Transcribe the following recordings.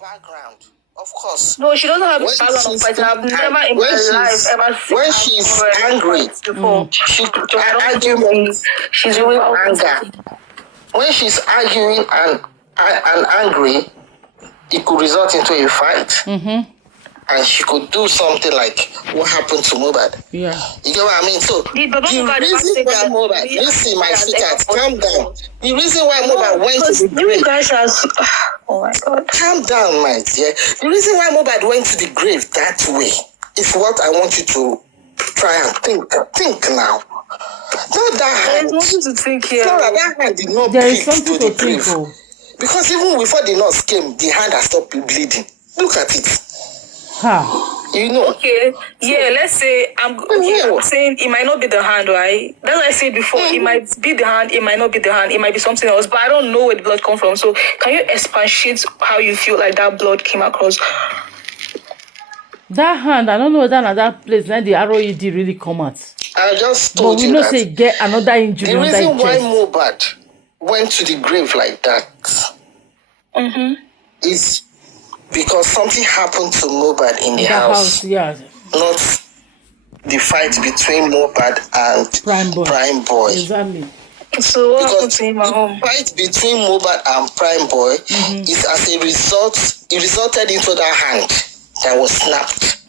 background. Of course. No, she doesn't have a background of fighting. I've never in my life ever seen when she's angry before. She's really anger. When she's arguing and angry, it could result into a fight. Mm-hmm. And she could do something like what happened to mohbad. Yeah. You get what I mean? So the reason why mohbad, listen, my sweetheart, calm down. The reason why mohbad went to the grave. You guys are, oh my God. Calm down, my dear. The reason why mohbad went to the grave that way is what I want you to try and think. Think now. Not that hand. There's nothing to think here. Flora, that hand did not There bleed is something to the to think grave. of. Because even before the nurse came, the hand has stopped bleeding. Look at it. Ha. You know. Okay, yeah, let's say I'm saying it might not be the hand, right? That's what I said before. It might be the hand, it might not be the hand, it might be something else, but I don't know where the blood comes from. So can you expatiate how you feel like that blood came across? That hand, I don't know whether at that place now the ROED really come out. I just told but we you know that say get another injury. The reason why chest. mohbad went to the grave like that is because something happened to mohbad in the house. Yeah. Not the fight between mohbad and Prime Boy. Exactly. So what happened Because to him at home? the fight between mohbad and Prime Boy is as a result, it resulted into that hand that was snapped.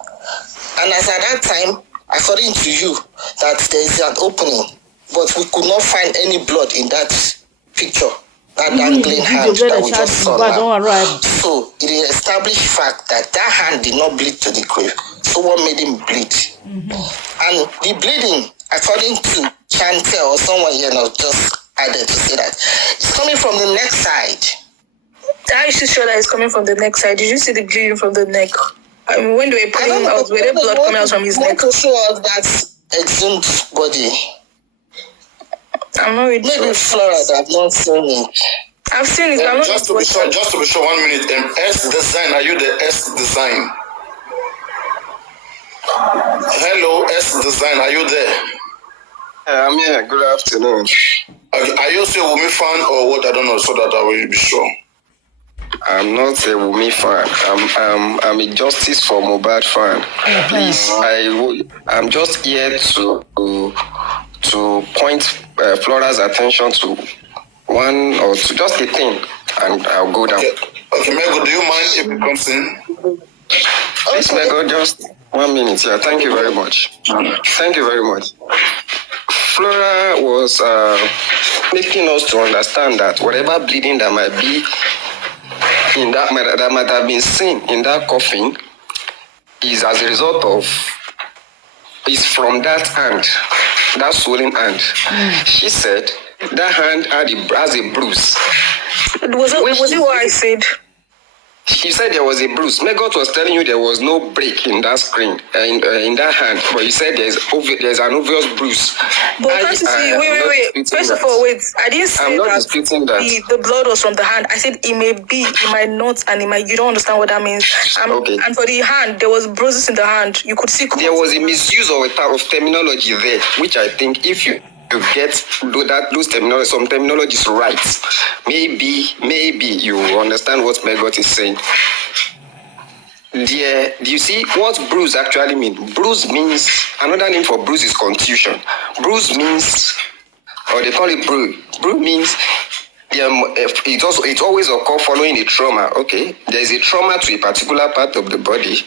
And as at that time, according to you, that there is an opening, but we could not find any blood in that picture, that dangling hand that we just saw now. So it is established fact that that hand did not bleed to the grave. So what made him bleed? And the bleeding, according to Chantel or someone here now just added to say that, it's coming from the neck side. Are you sure that it's coming from the neck side? Did you see the bleeding from the neck? I mean, when they were pulling him out, were there blood coming out from his neck? To show us that exhumed body. I'm not really Maybe Flora that I've not seen it. I've seen it. I'm not just to be sure, 1 minute. S design, are you the S design? Hello, S design, are you there? I'm here. Good afternoon. Are you still a Wummi fan or what? I don't know, so that I will be sure. I'm not a Wummi fan. I'm a Justice for Mohbad fan. Please, I'm just here to point Flora's attention to one or two, just a thing, and I'll go down. Okay, Mego, do you mind if it comes in? Please, Mego, just 1 minute. Yeah, thank you very much. Thank you very much. Flora was making us to understand that whatever bleeding that might be in that might have been seen in that coffin is as a result of, is from that hand, that swollen hand. She said that hand has a bruise. Was it what I said? She said there was a bruise. Megot was telling you there was no break in that screen, in that hand, but you said there's an obvious bruise. But can't you see? Wait. First of all, wait. I didn't say that the blood was from the hand. I said it may be, it might not, and it might. You don't understand what that means. Okay. And for the hand, there was bruises in the hand. You could see. There was a misuse of terminology there, which I think if you get those terminology, some terminologies right, maybe you understand what Megot is saying. Do you see what bruise actually means? Bruise means, another name for bruise is contusion. Bruise means, or they call it bruise. Bruise means it always occurs following a trauma. Okay, there is a trauma to a particular part of the body.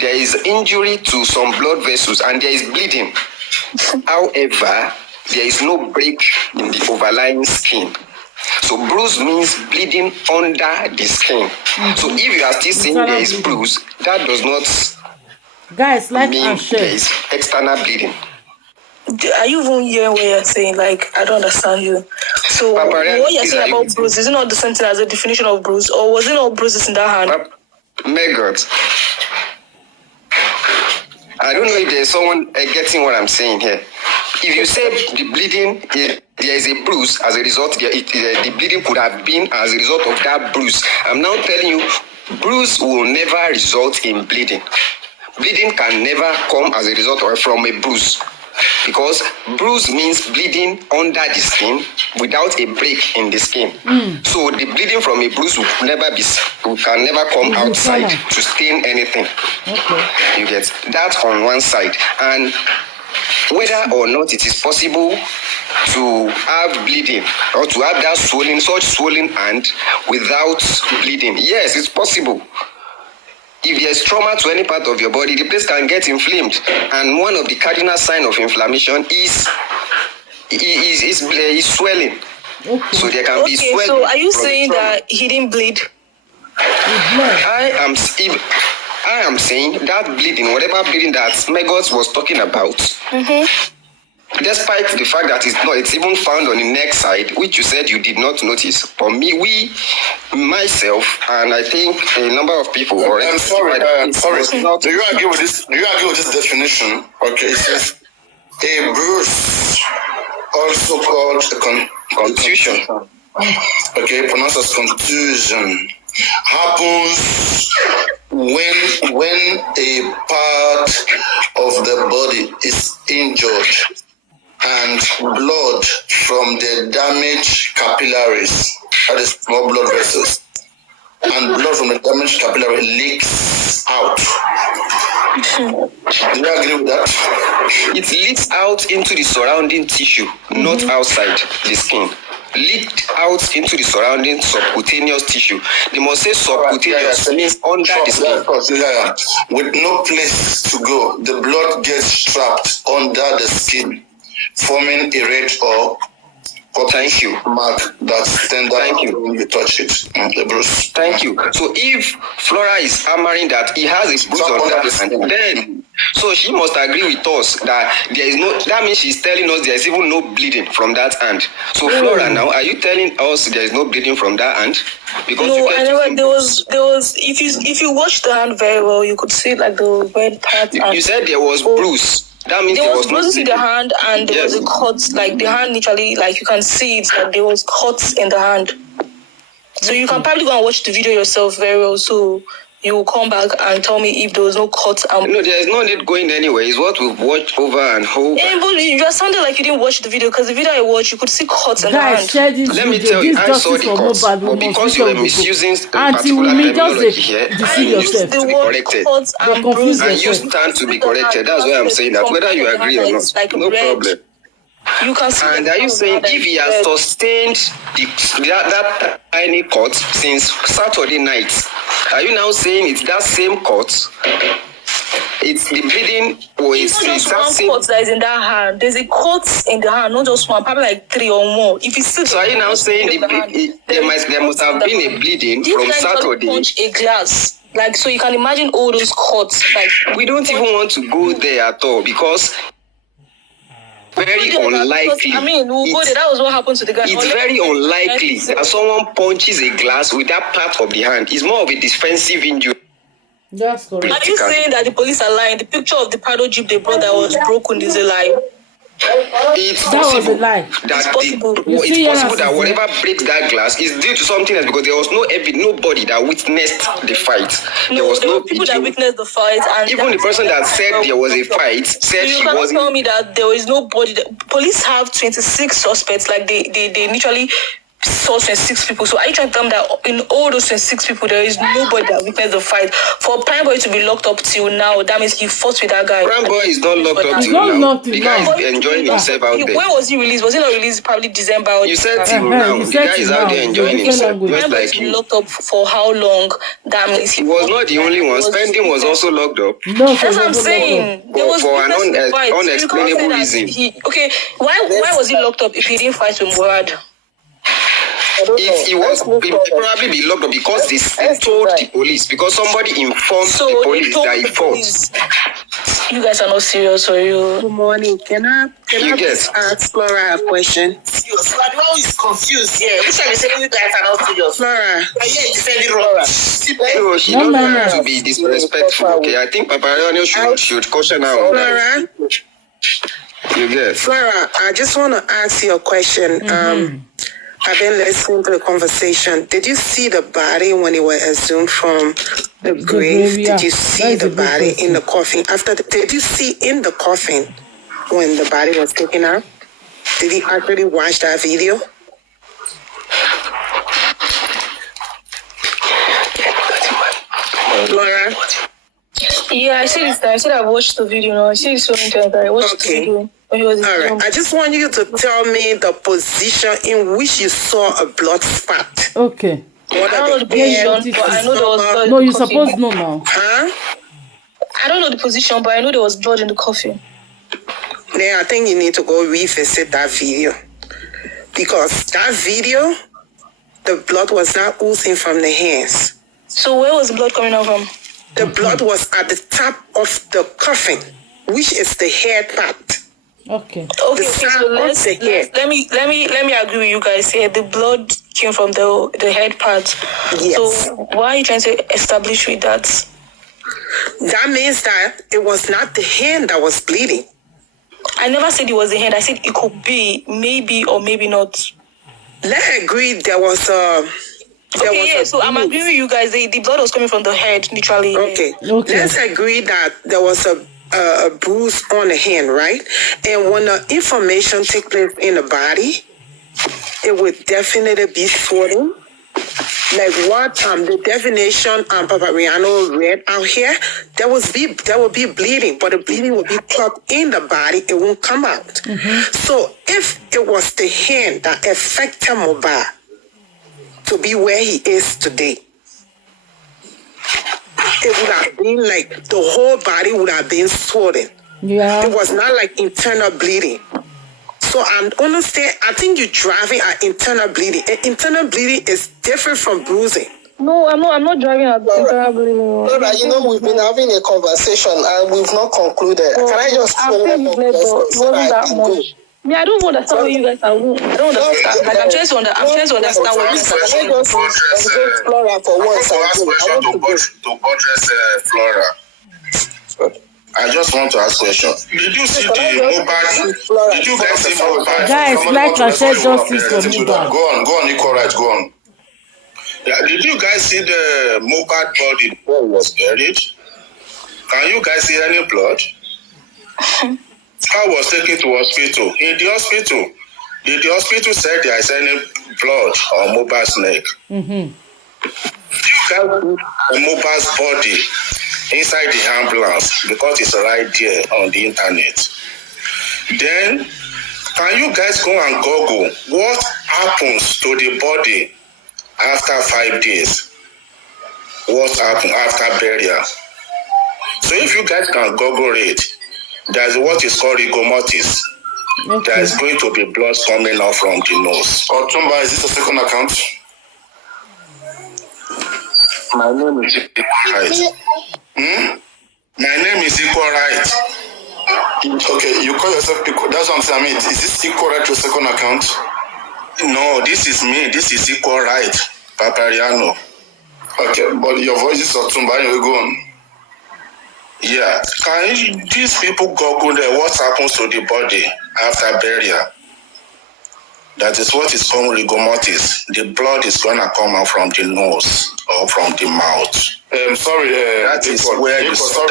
There is injury to some blood vessels, and there is bleeding. However, there is no break in the overlying skin. So bruise means bleeding under the skin. So if you are still saying there is bruise, that does not mean there is external bleeding. Are you even hearing what you're saying? Like, I don't understand you. So what you're saying about bruise, is it not the same thing as the definition of bruise? Or was it not bruises in that hand? Megot, I don't know if there's someone getting what I'm saying here. If you say the bleeding, there is a bruise as a result, the bleeding could have been as a result of that bruise. I'm now telling you, bruise will never result in bleeding. Bleeding can never come as a result or from a bruise. because bruise means bleeding under the skin without a break in the skin. So the bleeding from a bruise can never come outside to stain anything. Okay. You get that on one side. And whether or not it is possible to have bleeding or to have that such swollen hand without bleeding, yes, it's possible. If there's trauma to any part of your body, the place can get inflamed. And one of the cardinal signs of inflammation is swelling. Okay. So there can be swelling. So are you saying that he didn't bleed? I am saying that bleeding, whatever bleeding that Megos was talking about, despite the fact that it's even found on the neck side, which you said you did not notice. For me, myself, and I think a number of people. I'm sorry. Do you agree with this? Do you agree with this definition? Okay, it says a bruise, also called a contusion. Okay, pronounced as contusion, happens when a part of the body is injured and blood from the damaged capillaries, that is small blood vessels, and blood from the damaged capillary leaks out. Do you agree with that? It leaks out into the surrounding tissue, not outside the skin. Leaked out into the surrounding subcutaneous tissue. They must say subcutaneous means under the skin. With no place to go, the blood gets trapped under the skin, forming a red or mark that's tender when you touch it. The bruise. Thank you. So if Flora is hammering that he has a bruise on that hand, then so she must agree with us that there is no. That means she's telling us there is even no bleeding from that hand. So Flora, now are you telling us there is no bleeding from that hand? Because no, I never. There was. If you watch the hand very well, you could see like the red part. You said there was bruise. That means there was bruises in the hand, and there was a cut. Like the hand, literally, like you can see it. Like there was cuts in the hand. So you can probably go and watch the video yourself very well. So you will come back and tell me if there was no cut. No, there is no need going anywhere. It's what we've watched over and over. Yeah, but you just sounded like you didn't watch the video, because the video I watched, you could see cuts in the hand. Let me tell you, I saw the cuts, but because you were misusing a particular terminology here, you used to be corrected. And you stand to be corrected. That's why I'm saying that, whether you agree or not, no problem. You can see. And are you saying if he has sustained that tiny cut since Saturday night, are you now saying it's that same cut? It's the bleeding, or it's not just one cut that is in that hand. There's a cut in the hand, not just one, probably like 3 or more. If it's so, are you now saying there must have been a bleeding from Saturday? Punch a glass. Like, so you can imagine all those cuts. Like, we don't even want to go there at all, because very unlikely. I mean, we'll go there. That was what happened to the guy. It's very unlikely that someone punches a glass with that part of the hand. It's more of a defensive injury. That's correct. Are you saying that the police are lying? The picture of the paddle jeep they brought that was broken is a lie? It's possible was a lie. It's possible that whatever breaks that glass is due to something else, because there was nobody that witnessed the fight. There was no people that witnessed the fight, and even the person that said there was a fight said she wasn't. You tell me that there is nobody. Police have 26 suspects. Like they literally saw 26 people. So are you trying to tell me that in all those 26 people there is nobody that witnessed the fight? For Prime Boy to be locked up till now, that means he fought with that guy. Prime Boy is not locked up till now. The guy is enjoying himself out there. When was he released? Was he not released? Probably December. You said till now. The guy is out there enjoying himself. Prime Boy is locked up for how long? That means he was not the only one. Spending was also locked up. No, that's what I'm saying. There was for an unexplainable reason. Okay, why was he locked up if he didn't fight with mohbad? If he was probably be locked up because they told the police, because somebody informed the police that he fought. You guys are not serious, are you? Good morning. Can I ask Flora a question? Serious. So the one is confused. Yeah, which one is saying you guys are not serious? Flora. I hear you defending Flora. No, she don't have to be disrespectful. Okay, I think Papa Leonio should caution her on that. Flora. You get. Flora, I just want to ask you a question. I've been listening to the conversation. Did you see the body when it was exhumed from the grave? Did you see the body in the coffin? Did you see in the coffin when the body was taken out? Did he actually watch that video? Laura? Yeah, I see this. I said I watched the video. Now I see this on internet. I watched the video. When he was All right. I just want you to tell me the position in which you saw a blood spot. Okay. I don't know the position, but I know there was blood. No, in you the coffee. supposed to know now. Huh? I don't know the position, but I know there was blood in the coffee. Then I think you need to go revisit that video. Because that video, the blood was not oozing from the hands. So where was the blood coming out from? The blood was at the top of the coffin, which is the head part. Okay. Okay, so let me agree with you guys here. The blood came from the head part. Yes. So why are you trying to establish with that? That means that it was not the hand that was bleeding. I never said it was the hand. I said it could be, maybe or maybe not. Let's agree there was a... So I'm agreeing with you guys. The blood was coming from the head, literally. Okay. Let's agree that there was a bruise on the hand, right? And when the inflammation takes place in the body, it would definitely be swollen. Like what the definition Papariano read out here, there will be bleeding, but the bleeding will be clogged in the body. It won't come out. So if it was the hand that affected mohbad to be where he is today, it would have been like the whole body would have been swollen. Yeah. It was not like internal bleeding. So I understand. I think you're driving at internal bleeding. And internal bleeding is different from bruising. No, I'm not driving at internal bleeding. Laura, we've been having a conversation and we've not concluded. Can I just it wasn't that much. I don't understand what you guys are doing. I don't understand. Like I'm trying to understand what you guys are doing. Flora for once. To buttress Flora. I just want to ask a question. Did you see the mohbad? Did you guys see mohbad? Guys, like I said, justice for mohbad. Go on, equal rights, go on. Yeah, did you guys see the mohbad body before it was buried? Can you guys see any blood? I was taken to hospital. In the hospital, did the hospital say there is any blood on mohbad's neck? You guys see mohbad's body inside the ambulance because it's right there on the internet. Then, can you guys go and Google what happens to the body after 5 days? What happened after burial? So if you guys can Google it, there's what is called rigor mortis. Okay. There is going to be blood coming out from the nose. Otumba, is this a second account? My name is Right. My name is Equal Right. Okay, you call yourself Equal. That's what I'm saying. I mean, is this Equal Right your second account? No, this is me. This is Equal Right, Papariano. Okay, but your voice is Otumba. You go on. Yeah, can these people Google what happens to the body after burial? That is what is called rigor mortis. The blood is going to come out from the nose or from the mouth. Sorry, that is where you saw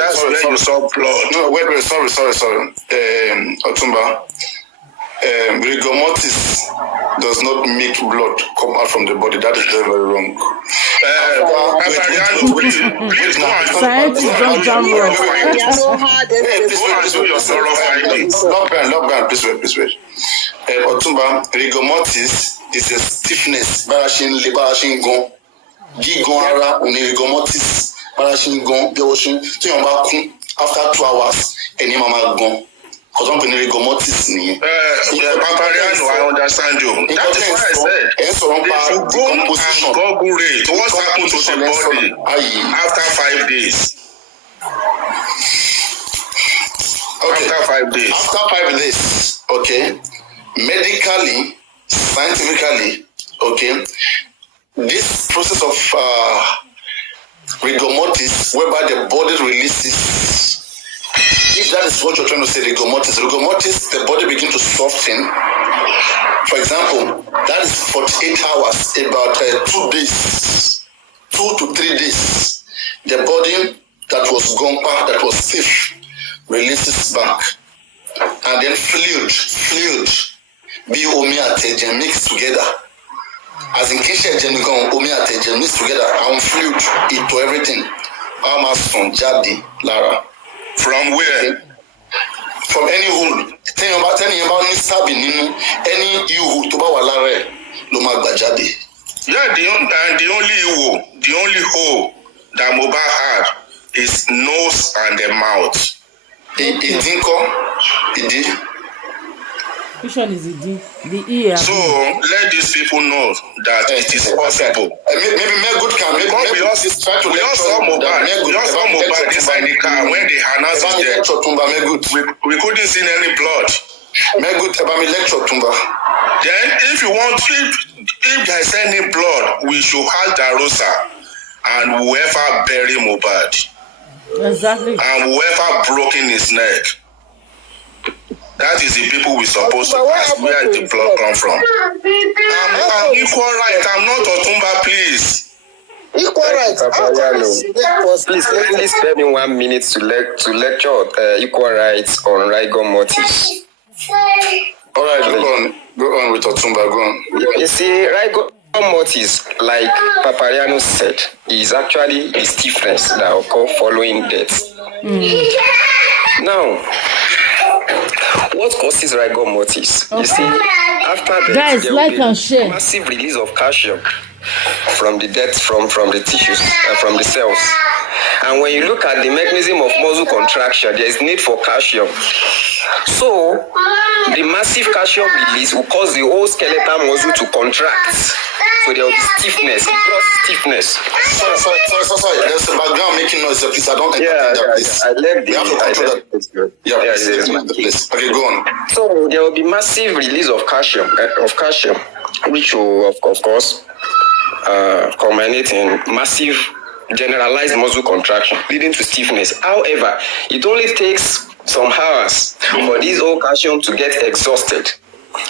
blood. No, wait, sorry. Otumba, rigor mortis does not make blood come out from the body. That is very, very wrong. Please wait. Otumba, rigor mortis is a stiffness. Barashin gon. Gigon ara on rigor mortis. Barashin gon. Beoshin. So you back after 2 hours. Any mama gon. Because I'm going to rigor mortis. Papariano, I understand you. That is what I said. If you go and Google it, what happened to the body after 5 days? Okay. After 5 days. After 5 days, okay. Medically, scientifically, okay, this process of rigor mortis, whereby the body releases, if that is what you're trying to say, rigor mortis, the body begins to soften. For example, that is 48 hours, about 2 days, 2 to 3 days. The body that was gone, that was stiff, releases back. And then fluid. Be omi àtẹ̀jẹ̀ mixed together. As in kí ṣẹ̀jẹ̀ nìkan omi àtẹ̀jẹ̀ mixed together. Àwọn fluid into everything. How máa sàn jáde lára. From where? From any hole. Tẹ́yìn bá ní sábì nínú any ihò tó bá wà lára ẹ̀ ló máa gbà jáde. Yeah, the only hole that Mohbad had is nose and the mouth. Ìdí ńkọ́? Ìdí. Which one is it? The ear. So let these people know that it is possible. Maybe Megud can make we all saw Mohbad inside the car when they announced his death. We couldn't see any blood. Megud, lecture Tumba. Then if there is any blood, we should have Darosa and whoever buried Mohbad. Exactly. And whoever broken his neck. That is the people we're supposed to ask where the blood come from. I'm equal right. I'm not Otumba, please. Equal right. Please spare me 1 minute to lecture equal rights on Rigor mortis. All right, go on with Otumba. Go on. You see, Rigor mortis, like Papariano said, is actually the stiffness that occur following death. Now, what causes rigor mortis? You see, after death, there will be massive release of calcium from the death, from the tissues, from the cells. And when you look at the mechanism of muscle contraction, there is need for calcium. So, the massive calcium release will cause the whole skeletal muscle to contract. So there will be stiffness, stiffness. Sorry. There's a background making noise, please. I don't entertain that, please. I left we have to control that. Please. Okay, go on. So there will be massive release of calcium, which will, of course, culminate in massive generalized muscle contraction, leading to stiffness. However, it only takes some hours for this whole calcium to get exhausted.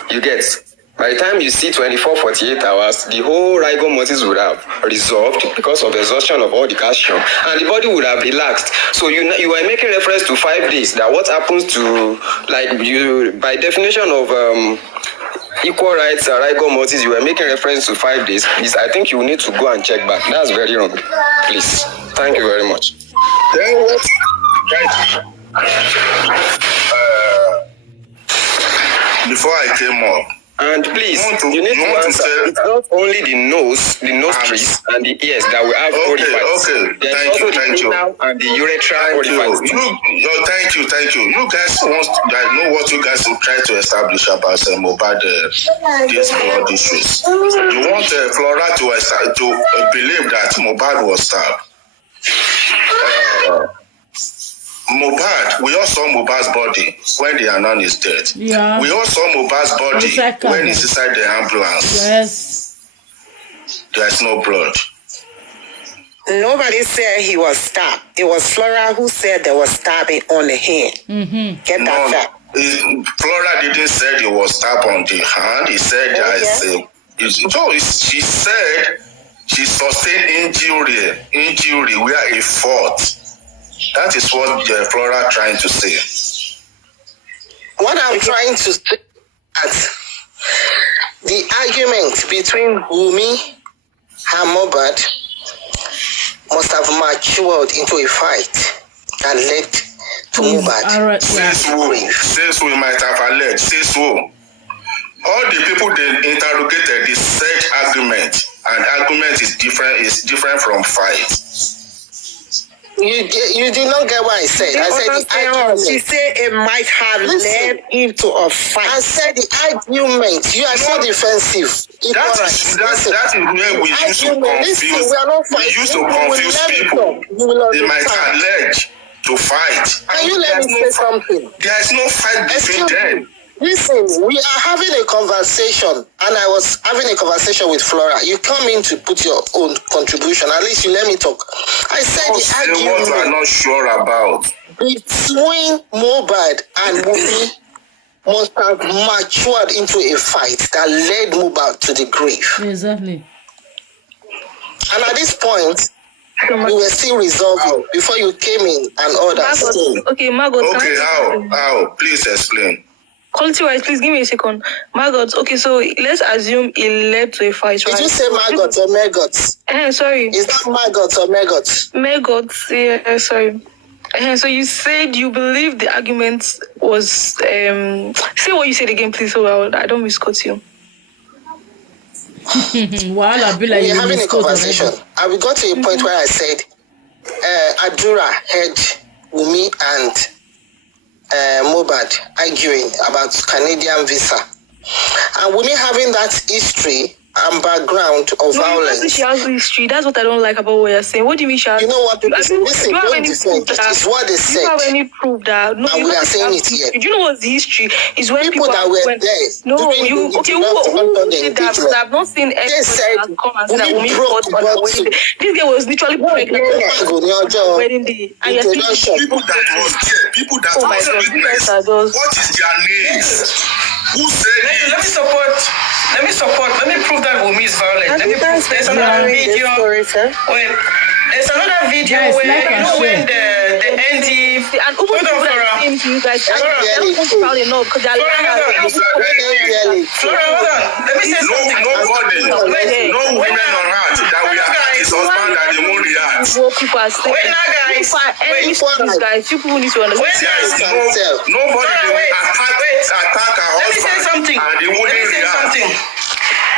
You get. By the time you see 24-48 hours, the whole rigor mortis would have resolved because of exhaustion of all the calcium, and the body would have relaxed. So you are making reference to 5 days. That what happens to, like, you by definition of equal rights rigor mortis, you are making reference to 5 days. Please, I think you need to go and check back. That's very wrong. Please, thank you very much. Before I came up. And please, you need to answer. It's not only the nostrils and the ears that we have orifices. Okay. There's also the anal and the urethral orifices. Thank you. You guys know what you guys will try to establish about Mohbad these blood issues. You want Flora to believe that Mohbad was stabbed. Mohbad, we all saw Mohbad's body when they announced his death. Yeah. We all saw Mohbad's body when he's inside the ambulance. Yes. There's no blood. Nobody said he was stabbed. It was Flora who said there was stabbing on the hand. Mm-hmm. Get that fact. Flora didn't say he was stabbed on the hand. He said she said she sustained injury where he fought. That is what Flora trying to say. What I'm trying to say is the argument between Wummi and Mohbad must have matured into a fight that led to Mohbad. Says we might have alleged. Says who? All the people they interrogated, they said argument, and argument is different from fight. You did not get what I said. I said the argument. She said it might have led into a fight. I said the argument. You are so defensive. That is where we used to confuse. We used to confuse people. They might allege to fight. Can you let me say something? There is no fight between them. Listen, we are having a conversation, and I was having a conversation with Flora. You come in to put your own contribution. At least you let me talk. I said the argument what I'm not sure about between Mohbad and Wummi must have matured into a fight that led Mohbad to the grave. Exactly. And at this point, we were still resolving before you came in and all that. Okay, Margot. Okay, how? Please explain. Quality-wise, please give me a second. Maggots. Okay, so let's assume it led to a fight, right? Did you say maggots or maggots? Sorry. Is that maggots or maggots? Maggots, yeah, sorry. So you said you believe the argument was... say what you said again, please, so I don't misquote you. Wow, we're having a conversation. And we got to a point where I said, Adura heard Wummi and mohbad arguing about Canadian visa. And Wummi having that history and background of violence. She has history. That's what I don't like about what you're saying. What do you mean she has? You know what? Listen, do you have any proof that? It's what they said. Do you have any proof that? No, and we are saying it here. Do you know what's the history? Is when people that were there. No, you okay? Who did that? Because I've not seen anyone that come and say that Wummi fought on her wedding day. This girl was literally pregnant on her wedding day. And you're saying people that was there, people that was witness. What is their names? Who said it? Let me prove that Wummi is violent. There's another video. Wait, there's another video when the ND and even people that are saying to you guys, I don't think proud enough because they're lying. Flora, hold on. Let me say something. No women on heart that we attack his husband and they won't react. People are saying. Guys, people need to understand. Nobody will attack her husband and they wouldn't react.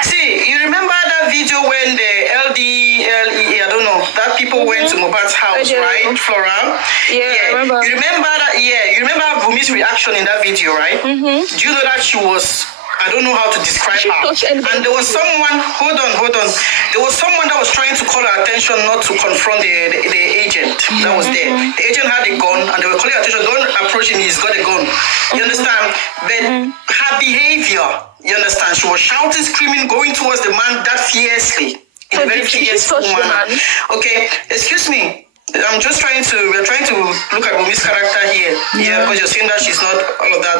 See, you remember that video when the LDLE, I don't know, that people went to mohbad's house, right, Flora? Yeah, I remember. You remember that? Yeah, you remember Wummi's reaction in that video, right? Mm-hmm. Do you know that she was, I don't know how to describe her. And there was someone, hold on. There was someone that was trying to call her attention not to confront the agent that was there. The agent had a gun and they were calling her attention, don't approach him, he's got a gun. You understand? But her behavior, you understand, she was shouting, screaming, going towards the man that fiercely. In a very fierce manner. Okay, excuse me. We're trying to look at Wummi's character here. Yeah, because you're saying that she's not all of that.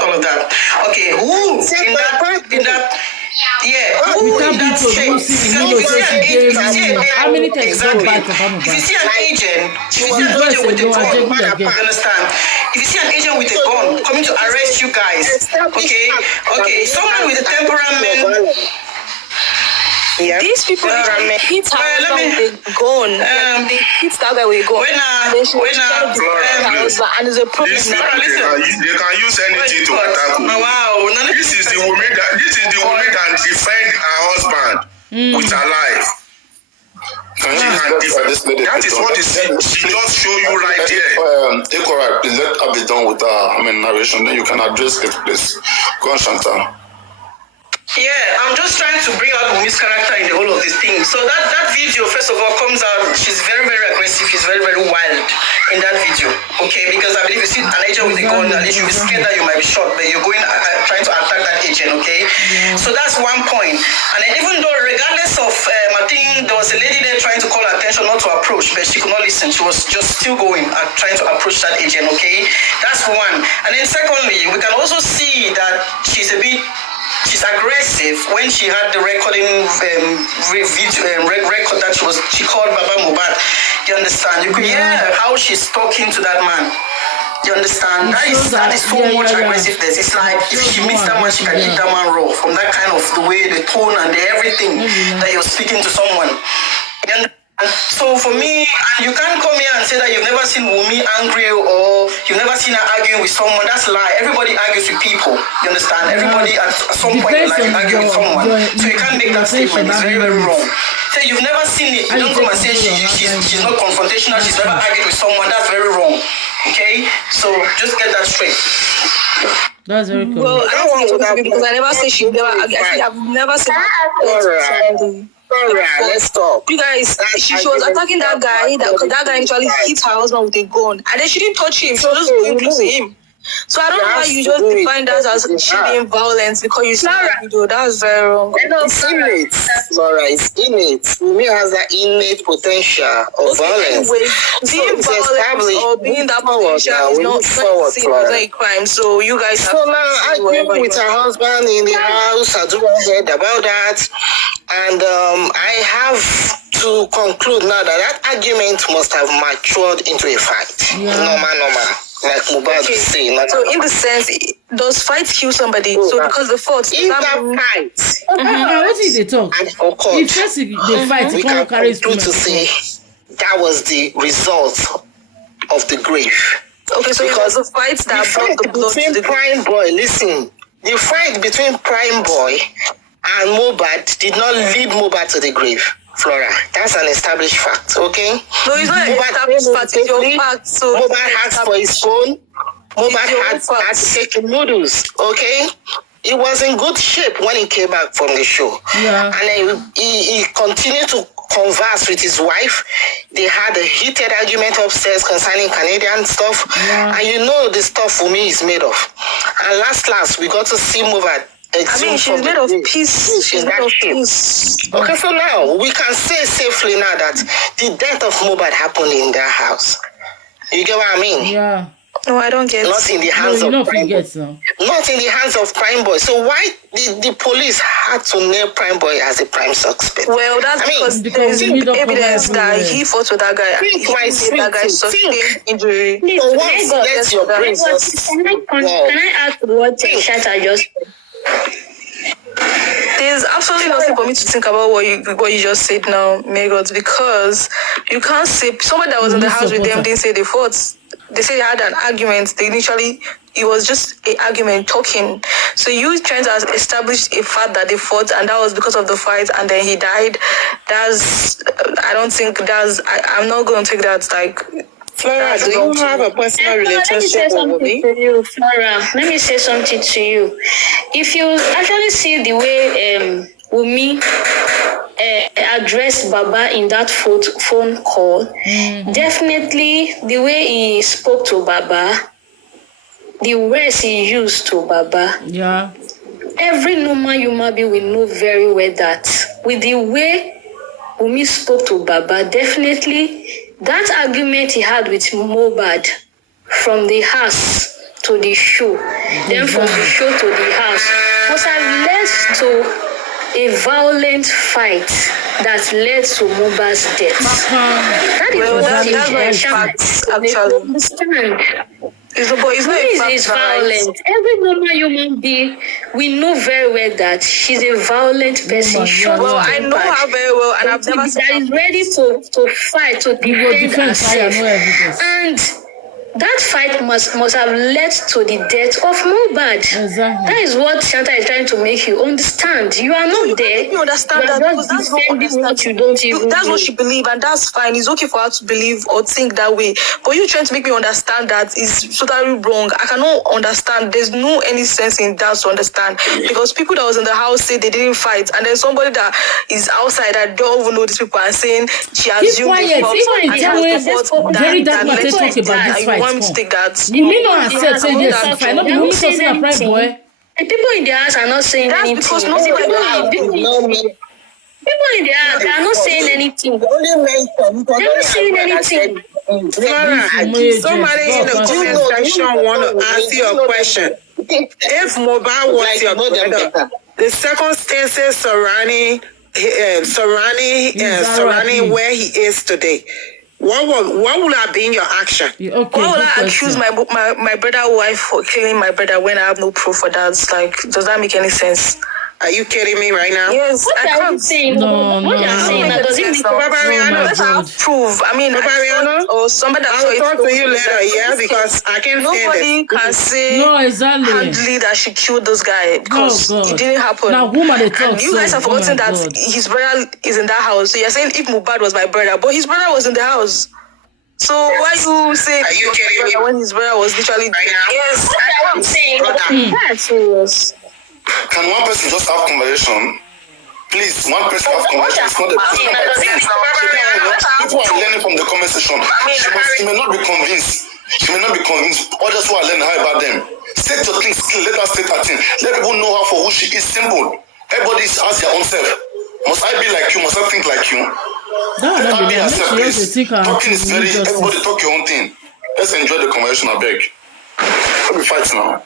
Okay, who in that how many times exactly. If you see an agent, with a gun, you understand? If you see an agent with a gun coming to arrest you guys, okay, someone with a temperament. Yeah. These people hit her with a gun. They hit that guy with a gun. And there's a problem. Listen, they can use anything to attack you. Wow. This is the woman that defend her husband with her life. That is what she just show you right here. Rigor, please let her be done with her narration. Then you can address it, please. Go on, Chantal. Yeah, I'm just trying to bring out Wummi's character in the whole of this thing. So that video, first of all, comes out, she's very, very aggressive, she's very, very wild in that video. Okay, because I believe you see an agent with a gun, at least you'll be scared that you might be shot, but you're going trying to attack that agent, okay? Yeah. So that's one point. And then even though regardless of, I think there was a lady there trying to call her attention not to approach, but she could not listen. She was just still going and trying to approach that agent, okay? That's one. And then secondly, we can also see that she's aggressive when she had the recording record that she called Baba Mohbad. You understand? You could hear how she's talking to that man. You understand? That is so much aggressiveness. It's like if she meets that man, she can hit that man raw. From that kind of the way, the tone and the everything that you're speaking to someone. So for me, you can't come here and say that you've never seen Wummi angry or you've never seen her arguing with someone. That's a lie. Everybody argues with people. You understand? Everybody at some point in life you argue with someone. So you can't make that statement. It's very, very wrong. So you've never seen it. You don't come and say she's not confrontational. She's never argued with someone. That's very wrong. Okay? So just get that straight. That's very cool. Well, I don't want to because I never say she never. I've never seen her. Alright, let's talk. You guys, she was attacking that guy. That guy actually hit her husband with a gun, and then she didn't touch him. She was just going close to him. So I don't know why you just define that as shooting violence because you see that video. That's very wrong. It's innate, Laura. It's innate. Wummi has that innate potential of violence. Being violent or being that potential is not a crime. So you guys have now I agree with her husband in the house. I do heard about that. And I have to conclude now that argument must have matured into a fight. Normal. like mohbad was saying. Like, so in the sense, does fight kill somebody? So because the fault in that fight, What did they talk? and occurred, If first they fight, we come can carry conclude to say that was the result of the grave. Okay, so because it was a fight that brought the blood to between the Prime Boy, listen, the fight between Prime Boy and mohbad did not lead mohbad to the grave. Flora, that's an established fact, okay? No, it's not an established fact, it's your fact. So mohbad asked for his phone. Mohbad had to take the noodles, okay? He was in good shape when he came back from the show. Yeah. And then he continued to converse with his wife. They had a heated argument upstairs concerning Canadian stuff. Yeah. And you know the stuff Wummi is made of. And last, we got to see mohbad. I mean, she's made of peace. She's made of peace. Okay, so now we can say safely now that the death of mohbad happened in their house. You get what I mean? Yeah. No, I don't get it. Not in the hands No, you of don't Prime Boy. forget now. Not in the hands of Prime Boy. So why did the police had to nail Prime Boy as a prime suspect? Well, that's because there's evidence that he fought with that guy. He made that guy sustain injury. Please, So once let your brain can I ask what Shata just There's absolutely nothing for me to think about what you just said now, Megot, because you can't say somebody that was in the house with them didn't say they fought. They say they had an argument. It was just an argument talking. So you trying to establish a fact that they fought and that was because of the fight and then he died. I'm not going to take that like. Flora, do you have a personal relationship with me? Flora, let me say something to you. If you actually see the way Wummi addressed Baba in that phone call, definitely the way he spoke to Baba, the words he used to Baba. Yeah. Every normal human being will know very well that with the way Wummi spoke to Baba, definitely that argument he had with mohbad from the house to the show, then from the show to the house, must have led to a violent fight that led to mohbad's death. That is facts, actually. Understand? It's violent. Every normal human being, we know very well that she's a violent person. Well, I know her very well, and I've never seen that is ready to fight, to defend herself. And that fight must have led to the death of mohbad. Exactly. That is what Shanta is trying to make you understand. You are not there. You understand that because that's what you don't even that's know. what she believes, and that's fine. It's okay for her to believe or think that way. But you trying to make me understand that is totally wrong. I cannot understand. There's no any sense in that to understand because people that was in the house say they didn't fight, and then somebody that is outside that don't even know these people are saying she assumed Very dark matter talk about this fight. To take that. You mean not accept say yes, I not Wummi talking a Prime Boy. The people in the house are not saying That's anything. because People in the house are not saying anything. They're not saying anything. Flora, somebody in the comment section want to ask you a question. If mohbad was your brother, the circumstances surrounding where he is today, what would have been your action? Okay, why would I accuse my brother's wife for killing my brother when I have no proof for that? Like, does that make any sense? Are you kidding me right now? Yes, What are you saying? No, What you're saying that doesn't make Let's have proof. I mean, or somebody that I will talk to you later, yeah, because I can't stand nobody it. can say handily that she killed those guys because it didn't happen. Now, whom are they talking? And you guys have forgotten that his brother is in that house. So you're saying if mohbad was my brother, but his brother was in the house. So why you say Are you kidding me? when his brother was literally Right now? yes? I'm saying that's serious. Can one person just have conversation? Please, one person have conversation. It's not a people are learning from the comment section. She may not be convinced. Others who are learning how about them. State your things clear. Let us state her thing. Let people know her for who she is. Simple. Everybody has their own self. Must I be like you? Must I think like you? Let her be herself, please. Talking is very. Everybody talk your own thing. Let's enjoy the conversation. I beg. Let me fight now.